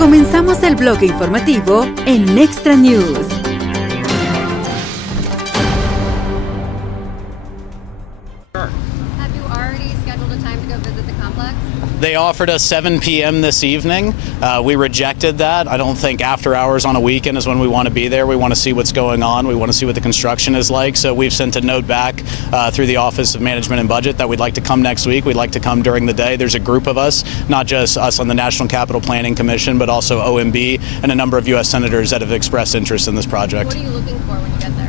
Comenzamos el bloque informativo en Extra News. Have you already scheduled a time to go visit the complex? They offered us 7 p.m. this evening. We rejected that. I don't think after hours on a weekend is when we want to be there. We want to see what's going on. We want to see what the construction is like. So we've sent a note back through the Office of Management and Budget that we'd like to come next week. We'd like to come during the day. There's a group of us, not just us on the National Capital Planning Commission, but also OMB and a number of U.S. senators that have expressed interest in this project. What are you looking for when you get there?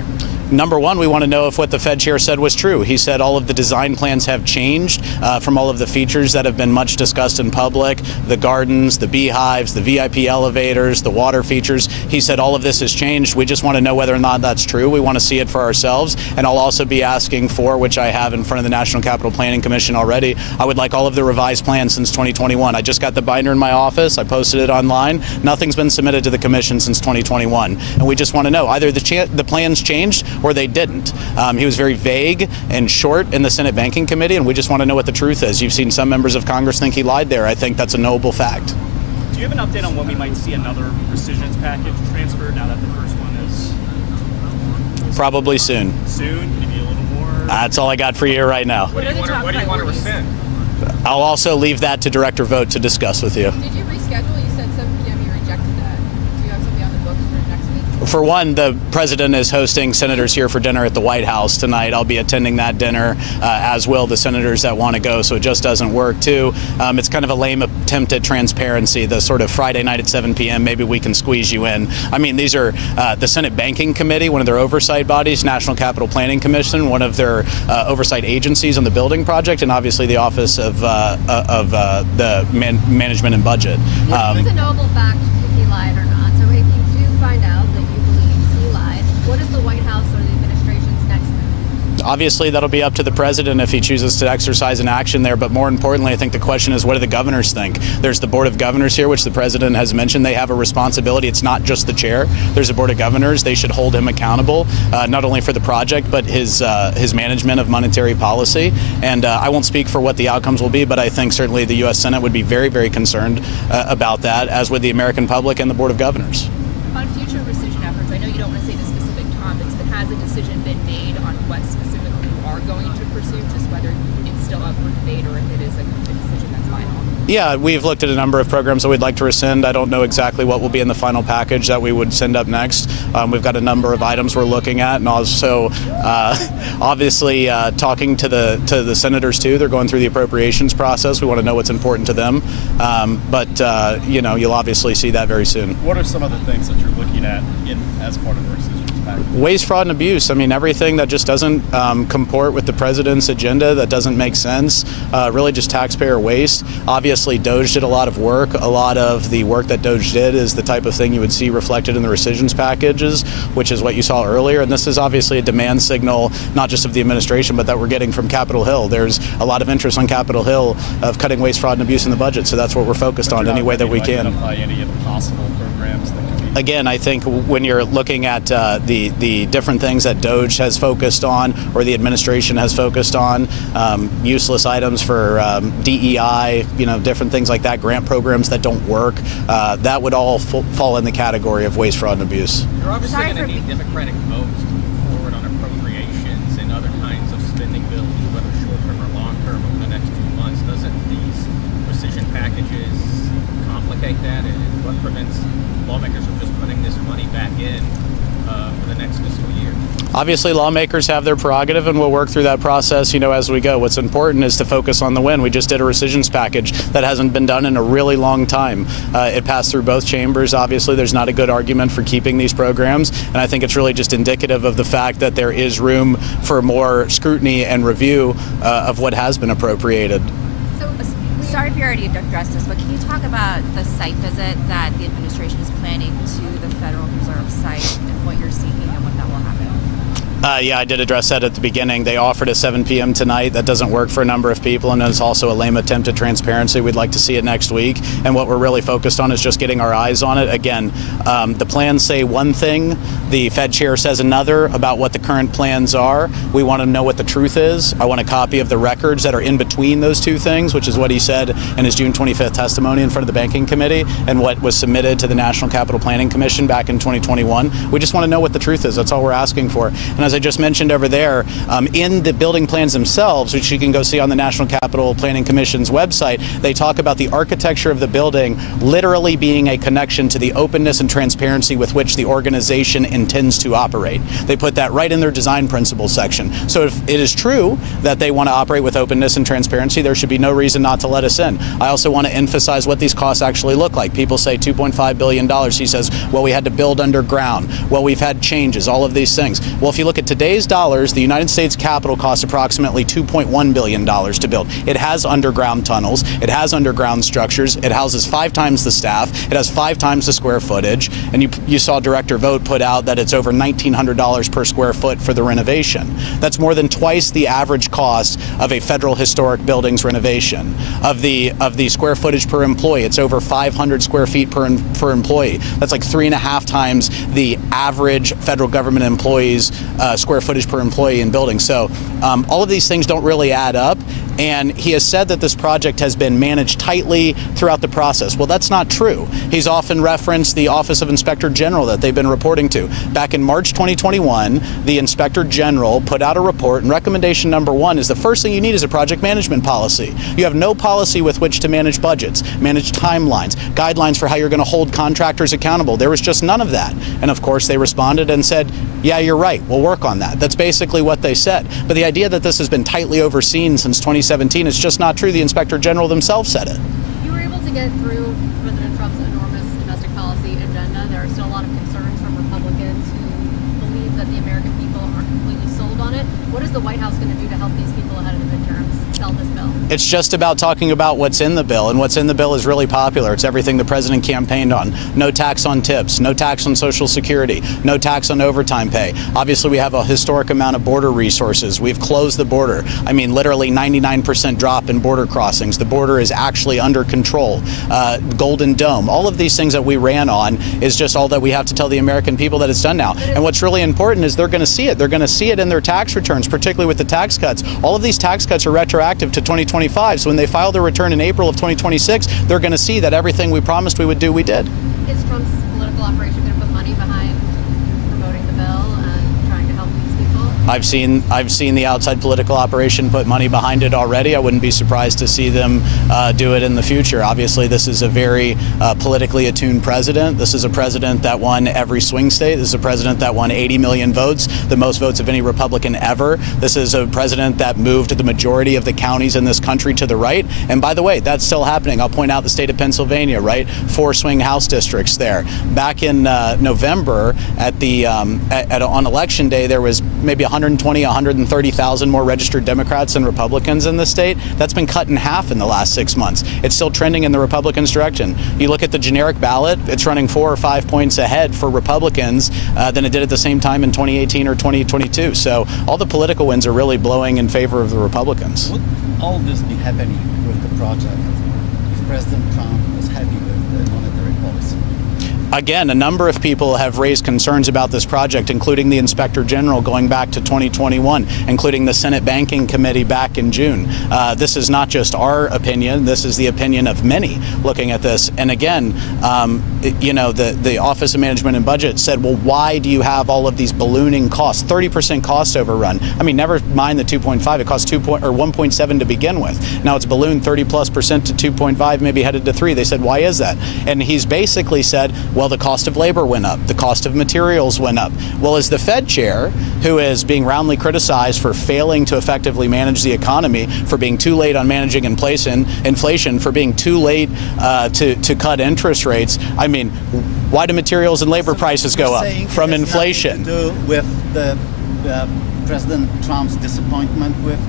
Number one, we want to know if what the Fed chair said was true. He said all of the design plans have changed from all of the features that have been much discussed in public, the gardens, the beehives, the VIP elevators, the water features. He said all of this has changed. We just want to know whether or not that's true. We want to see it for ourselves. And I'll also be asking for, which I have in front of the National Capital Planning Commission already, I would like all of the revised plans since 2021. I just got the binder in my office. I posted it online. Nothing's been submitted to the commission since 2021. And we just want to know either the plans changed or they didn't. He was very vague and short in the Senate Banking Committee, and we just want to know what the truth is. You've seen some members of Congress think he lied there. I think that's a knowable fact. Do you have an update on when we might see another rescissions package transferred now that the first one is? Probably soon. Soon? Maybe a little more? That's all I got for you right now. What do you want to rescind? I'll also leave that to Director Vogt to discuss with you. Did you reschedule? You said 7 p.m. you rejected that. Do you have something on the books for next week? For one, the president is hosting senators here for dinner at the White House tonight. I'll be attending that dinner, as will the senators that want to go, so it just doesn't work. Two, it's kind of a lame attempt at transparency, the sort of Friday night at 7 p.m., maybe we can squeeze you in. I mean, these are the Senate Banking Committee, one of their oversight bodies, National Capital Planning Commission, one of their oversight agencies on the building project, and obviously the Office of the Management and Budget. It's a knowable fact if he lied or not. So if you do find out that you believe he lied, what is the White House or the administration's next move? Obviously, that'll be up to the president if he chooses to exercise an action there. But more importantly, I think the question is, what do the governors think? There's the Board of Governors here, which the president has mentioned. They have a responsibility. It's not just the chair. There's a Board of Governors. They should hold him accountable, not only for the project, but his management of monetary policy. And I won't speak for what the outcomes will be, but I think certainly the U.S. Senate would be very, very concerned about that, as would the American public and the Board of Governors. On future rescission efforts, I know you don't want to say the specific topics, but has a decision been made on what specifically you are going to pursue, just whether it's still up for debate or if it is a decision that's final? Yeah, we've looked at a number of programs that we'd like to rescind. I don't know exactly what will be in the final package that we would send up next. We've got a number of items we're looking at, and also obviously talking to the senators too. They're going through the appropriations process. We want to know what's important to them. But you'll obviously see that very soon. What are some of the things that you're looking at as part of the rescissions package? Waste, fraud, and abuse. I mean, everything that just doesn't comport with the president's agenda, that doesn't make sense, really just taxpayer waste. Obviously, DOJ did a lot of work. A lot of the work that DOJ did is the type of thing you would see reflected in the rescissions packages, which is what you saw earlier. And this is obviously a demand signal, not just of the administration, but that we're getting from Capitol Hill. There's a lot of interest on Capitol Hill of cutting waste, fraud, and abuse in the budget. So that's what we're focused on any way that we can. Identify any of the possible programs that could be. Again, I think when you're looking at the different things that DOJ has focused on or the administration has focused on, useless items for DEI, different things like that, grant programs that don't work, that would all fall in the category of waste, fraud, and abuse. You're obviously going to need Democratic votes to move forward on appropriations and other kinds of spending bills, whether short-term or long-term, over the next 2 months. Doesn't these rescission packages complicate that? And what prevents lawmakers from just putting this money back in for the next fiscal year? Obviously, lawmakers have their prerogative, and we'll work through that process, as we go. What's important is to focus on the win. We just did a rescissions package that hasn't been done in a really long time. It passed through both chambers. Obviously, there's not a good argument for keeping these programs, and I think it's really just indicative of the fact that there is room for more scrutiny and review of what has been appropriated. So, sorry if you already addressed this, but can you talk about the site visit that the administration is planning to the Federal Reserve site and what you're seeking and what that will happen? Yeah, I did address that at the beginning. They offered at 7 p.m. tonight. That doesn't work for a number of people, and it's also a lame attempt at transparency. We'd like to see it next week, and what we're really focused on is just getting our eyes on it. Again, the plans say one thing, the Fed chair says another about what the current plans are. We want to know what the truth is. I want a copy of the records that are in between those two things, which is what he said in his June 25th testimony in front of the Banking Committee and what was submitted to the National Capital Planning Commission back in 2021. We just want to know what the truth is. That's all we're asking for. And as I just mentioned over there, in the building plans themselves, which you can go see on the National Capital Planning Commission's website, they talk about the architecture of the building literally being a connection to the openness and transparency with which the organization intends to operate. They put that right in their design principles section. So if it is true that they want to operate with openness and transparency, there should be no reason not to let us in. I also want to emphasize what these costs actually look like. People say $2.5 billion. He says, well, we had to build underground. Well, we've had changes, all of these things. Well, if you look at today's dollars, the United States Capitol costs approximately $2.1 billion to build. It has underground tunnels. It has underground structures. It houses 5 times the staff. It has 5 times the square footage. And you saw Director Vogt put out that it's over $1,900 per square foot for the renovation. That's more than twice the average cost of a federal historic building's renovation. Of the square footage per employee, it's over 500 square feet per employee. That's like 3.5 times the average federal government employee's square footage per employee in buildings. So all of these things don't really add up. And he has said that this project has been managed tightly throughout the process. Well, that's not true. He's often referenced the Office of Inspector General that they've been reporting to. Back in March 2021, the Inspector General put out a report, and recommendation number 1 is the first thing you need is a project management policy. You have no policy with which to manage budgets, manage timelines, guidelines for how you're going to hold contractors accountable. There was just none of that. And of course, they responded and said, yeah, you're right, we'll work on that. That's basically what they said. But the idea that this has been tightly overseen since 2017 is just not true. The Inspector General themselves said it. You were able to get through President Trump's enormous domestic policy agenda. There are still a lot of concerns from Republicans who believe that the American people aren't completely sold on it. What is the White House going to do to help these people ahead of the midterms sell this bill? It's just about talking about what's in the bill, and what's in the bill is really popular. It's everything the president campaigned on. No tax on tips, no tax on Social Security, no tax on overtime pay. Obviously, we have a historic amount of border resources. We've closed the border. I mean, literally 99% drop in border crossings. The border is actually under control. Golden Dome, all of these things that we ran on is just all that we have to tell the American people that it's done now. And what's really important is they're going to see it. They're going to see it in their tax returns, particularly with the tax cuts. All of these tax cuts are retroactive to 2025. So when they file their return in April of 2026, they're going to see that everything we promised we would do, we did. Is Trump's political operation going to put money behind promoting the bill and trying to help these people? I've seen the outside political operation put money behind it already. I wouldn't be surprised to see them do it in the future. Obviously, this is a very politically attuned president. This is a president that won every swing state. This is a president that won 80 million votes, the most votes of any Republican ever. This is a president that moved the majority of the counties in this country to the right. And by the way, that's still happening. I'll point out the state of Pennsylvania, right? 4 swing House districts there. Back in November, on election day, there was maybe 120, 130,000 more registered Democrats than Republicans in the state. That's been cut in half in the last 6 months. It's still trending in the Republicans' direction. You look at the generic ballot, it's running 4 or 5 points ahead for Republicans than it did at the same time in 2018 or 2022. So all the political winds are really blowing in favor of the Republicans. Would all this be happening with the project if President Trump was happy with the monetary policy? Again, a number of people have raised concerns about this project, including the Inspector General going back to 2021, including the Senate Banking Committee back in June. This is not just our opinion. This is the opinion of many looking at this. And again, the Office of Management and Budget said, well, why do you have all of these ballooning costs, 30% cost overrun? I mean, never mind the 2.5, it cost 1.7 to begin with. Now it's ballooned 30+% to 2.5, maybe headed to 3. They said, why is that? And he's basically said, well, the cost of labor went up, the cost of materials went up. Well, as the Fed chair, who is being roundly criticized for failing to effectively manage the economy, for being too late on managing inflation, for being too late to cut interest rates, I mean, why do materials and labor prices go up? From inflation. To do with the President Trump's disappointment with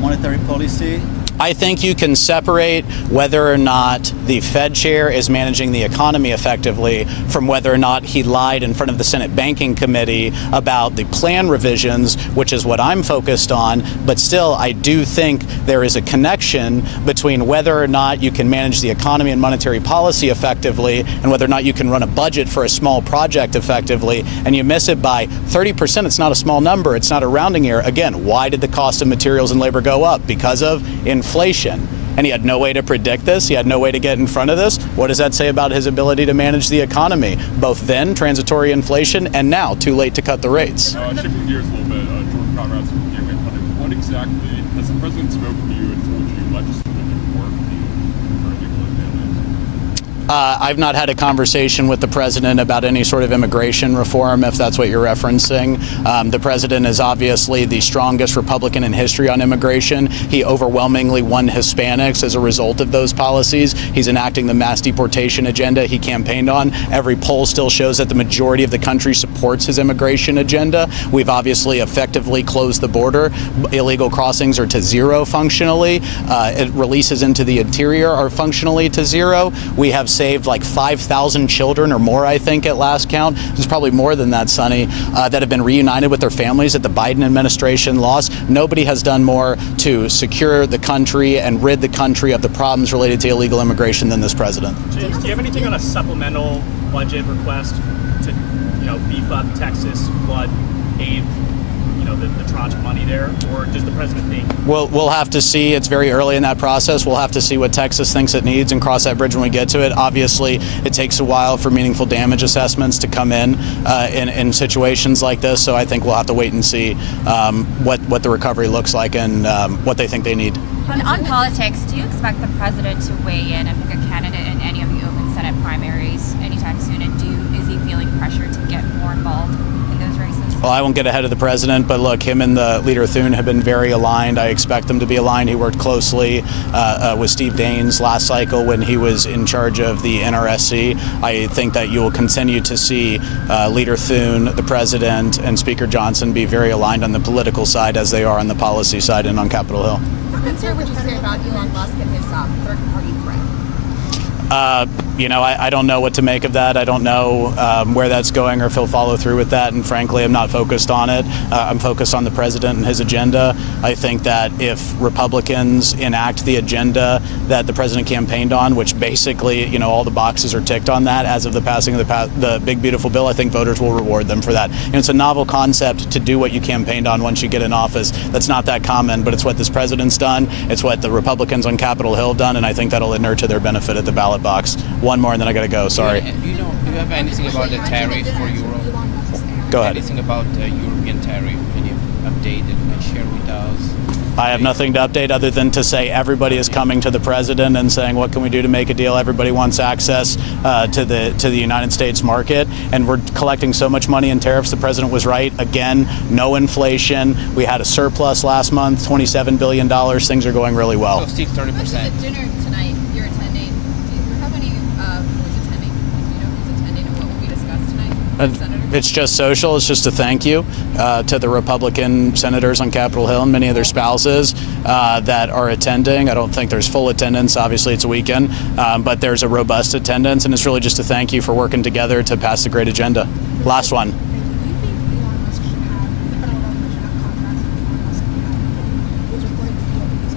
monetary policy? I think you can separate whether or not the Fed chair is managing the economy effectively from whether or not he lied in front of the Senate Banking Committee about the plan revisions, which is what I'm focused on. But still, I do think there is a connection between whether or not you can manage the economy and monetary policy effectively and whether or not you can run a budget for a small project effectively. And you miss it by 30%. It's not a small number. It's not a rounding error. Again, why did the cost of materials and labor go up? Because of inflation. And he had no way to predict this. He had no way to get in front of this. What does that say about his ability to manage the economy? Both then, transitory inflation, and now, too late to cut the rates. Shifting gears a little bit, Jordan Conrad's from Gateway Funding. What exactly has the president spoken to you and told you legislatively work the current legal advantage? I've not had a conversation with the president about any sort of immigration reform, if that's what you're referencing. The president is obviously the strongest Republican in history on immigration. He overwhelmingly won Hispanics as a result of those policies. He's enacting the mass deportation agenda he campaigned on. Every poll still shows that the majority of the country supports his immigration agenda. We've obviously effectively closed the border. Illegal crossings are to zero functionally. Releases into the interior are functionally to zero. We have saved like 5,000 children or more, I think, at last count. There's probably more than that, Sonny, that have been reunited with their families that the Biden administration lost. Nobody has done more to secure the country and rid the country of the problems related to illegal immigration than this president. James, do you have anything on a supplemental budget request to, beef up Texas flood aid? The tranche of money there, or does the president think? We'll have to see. It's very early in that process. We'll have to see what Texas thinks it needs and cross that bridge when we get to it. Obviously, it takes a while for meaningful damage assessments to come in situations like this. So I think we'll have to wait and see what the recovery looks like and what they think they need. On politics, do you expect the president to weigh in and pick a candidate in any of the open Senate primaries anytime soon? And is he feeling pressure to get more involved in those races? Well, I won't get ahead of the president, but look, him and the leader Thune have been very aligned. I expect them to be aligned. He worked closely with Steve Daines last cycle when he was in charge of the NRSC. I think that you will continue to see leader Thune, the president, and Speaker Johnson be very aligned on the political side as they are on the policy side and on Capitol Hill. How concerned would you say about Elon Musk and his third-party threat? I don't know what to make of that. I don't know where that's going or if he'll follow through with that. And frankly, I'm not focused on it. I'm focused on the president and his agenda. I think that if Republicans enact the agenda that the president campaigned on, which basically, all the boxes are ticked on that as of the passing of the big, beautiful bill, I think voters will reward them for that. It's a novel concept to do what you campaigned on once you get in office. That's not that common, but it's what this president's done. It's what the Republicans on Capitol Hill have done, and I think that'll inure to their benefit at the ballot box. One more and then I gotta go, sorry. Do you have anything about the tariff for Europe? Go ahead. Anything about the European tariff? Any update that you can share with us? I have nothing to update other than to say everybody is coming to the president and saying, what can we do to make a deal? Everybody wants access to the United States market, and we're collecting so much money in tariffs. The president was right. Again, no inflation. We had a surplus last month, $27 billion. Things are going really well. So still 30%. Dinner tonight, you're attending. How many who's attending? Do you know who's attending and what will be discussed tonight? Senator? It's just social. It's just a thank you to the Republican senators on Capitol Hill and many of their spouses that are attending. I don't think there's full attendance. Obviously, it's a weekend, but there's a robust attendance, and it's really just a thank you for working together to pass the great agenda. Last one. Do you think Elon Musk should have the federal government should have contracts with Elon Musk with reporting to deal with these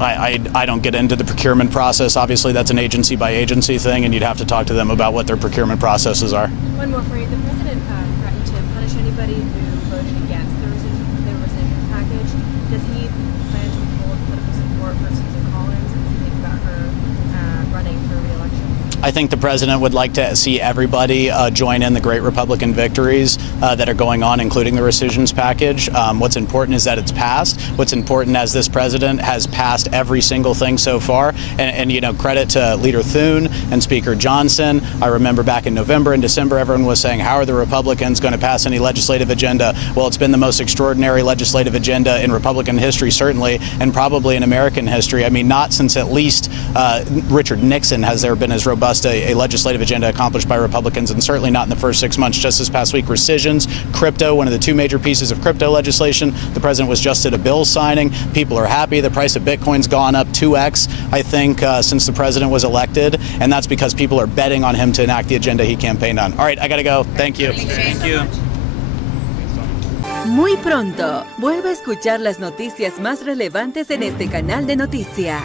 contracts? I don't get into the procurement process. Obviously, that's an agency by agency thing, and you'd have to talk to them about what their procurement processes are. One more for you. The president threatened to punish anybody who voted against the rescission package. Does he plan to withhold political support for Susan Collins and think about her running for re-election? I think the president would like to see everybody join in the great Republican victories that are going on, including the rescissions package. What's important is that it's passed. What's important is this president has passed every single thing so far. And credit to Leader Thune and Speaker Johnson. I remember back in November and December, everyone was saying, how are the Republicans going to pass any legislative agenda? Well, it's been the most extraordinary legislative agenda in Republican history, certainly, and probably in American history. I mean, not since at least Richard Nixon has there been as robust lost a legislative agenda accomplished by Republicans, and certainly not in the first 6 months. Just this past week, rescissions, crypto, one of the two major pieces of crypto legislation. The president was just at a bill signing. People are happy. The price of Bitcoin's gone up 2x, I think, since the president was elected, and that's because people are betting on him to enact the agenda he campaigned on. All right, I gotta go. Thank you. Thank you. Muy pronto, vuelve a escuchar las noticias más relevantes en este canal de noticias.